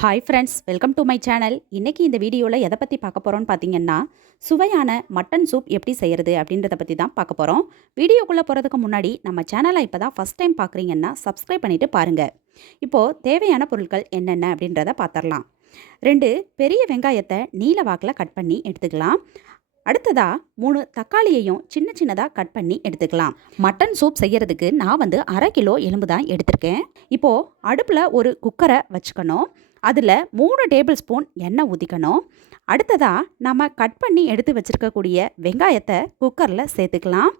Hi friends, welcome to my channel. இன்றைக்கி இந்த வீடியோவில் எதை பற்றி பார்க்க போகிறோன்னு பார்த்தீங்கன்னா, சுவையான மட்டன் சூப் எப்படி செய்கிறது அப்படின்றத பற்றி தான் பார்க்க போகிறோம். வீடியோக்குள்ளே போகிறதுக்கு முன்னாடி நம்ம சேனலை இப்போ தான் ஃபஸ்ட் டைம் பார்க்குறீங்கன்னா சப்ஸ்கிரைப் பண்ணிவிட்டு பாருங்கள். இப்போது தேவையான பொருட்கள் என்னென்ன அப்படின்றத பார்த்துடலாம். 2 பெரிய வெங்காயத்தை நீல வாக்கில் கட் பண்ணி எடுத்துக்கலாம். அடுத்ததாக 3 தக்காளியையும் சின்ன சின்னதாக கட் பண்ணி எடுத்துக்கலாம். மட்டன் சூப் செய்கிறதுக்கு நான் 1/2 கிலோ எலும்பு தான் எடுத்திருக்கேன். இப்போது அடுப்பில் ஒரு குக்கரை வச்சுக்கணும். அதில் 3 டேபிள் ஸ்பூன் எண்ணெய் ஊற்றிக்கணும். அடுத்ததாக நம்ம கட் பண்ணி எடுத்து வச்சுருக்கக்கூடிய வெங்காயத்தை குக்கரில் சேர்த்துக்கலாம்.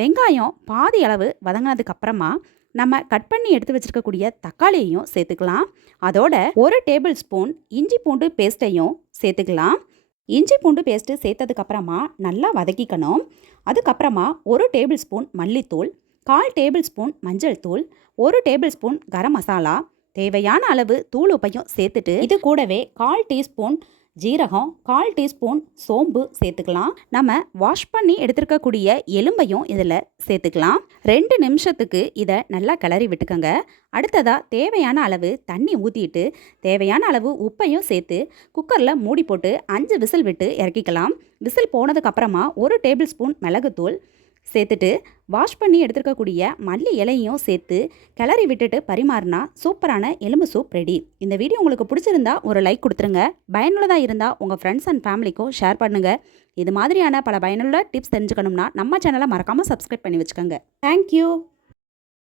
வெங்காயம் பாதி அளவு வதங்கினதுக்கப்புறமா நம்ம கட் பண்ணி எடுத்து வச்சுருக்கக்கூடிய தக்காளியையும் சேர்த்துக்கலாம். அதோட 1 டேபிள் ஸ்பூன் இஞ்சி பூண்டு பேஸ்ட்டையும் சேர்த்துக்கலாம். இஞ்சி பூண்டு பேஸ்ட்டு சேர்த்ததுக்கப்புறமா நல்லா வதக்கிக்கணும். அதுக்கப்புறமா 1 டேபிள் ஸ்பூன் மல்லித்தூள், 1/4 டேபிள் ஸ்பூன் மஞ்சள் தூள், 1 டேபிள் ஸ்பூன் கரம் மசாலா, தேவையான அளவு தூள் உப்பையும் சேர்த்துட்டு இது கூடவே 1/4 டீஸ்பூன் ஜீரகம், 1/4 டீஸ்பூன் சோம்பு சேர்த்துக்கலாம். நம்ம வாஷ் பண்ணி எடுத்துருக்கக்கூடிய எலும்பையும் இதில் சேர்த்துக்கலாம். 2 நிமிஷத்துக்கு இதை நல்லா கிளறி விட்டுக்கோங்க. அடுத்ததாக தேவையான அளவு தண்ணி ஊற்றிட்டு தேவையான அளவு உப்பையும் சேர்த்து குக்கரில் மூடி போட்டு 5 விசில் விட்டு இறக்கிக்கலாம். விசில் போனதுக்கப்புறமா 1 டேபிள் ஸ்பூன் மிளகுத்தூள் சேர்த்துட்டு வாஷ் பண்ணி எடுத்துருக்கக்கூடிய மல்லி இலையும் சேர்த்து கிளறி விட்டுட்டு பரிமாறினா சூப்பரான எலும்பு சூப் ரெடி. இந்த வீடியோ உங்களுக்கு பிடிச்சிருந்தா ஒரு லைக் கொடுத்துருங்க. பயனுள்ளதாக இருந்தால் உங்கள் ஃப்ரெண்ட்ஸ் அண்ட் ஃபேமிலிக்கும் ஷேர் பண்ணுங்கள். இது மாதிரியான பல பயனுள்ள டிப்ஸ் தெரிஞ்சுக்கணும்னா நம்ம சேனலை மறக்காமல் சப்ஸ்கிரைப் பண்ணி வச்சுக்கோங்க. தேங்க்யூ.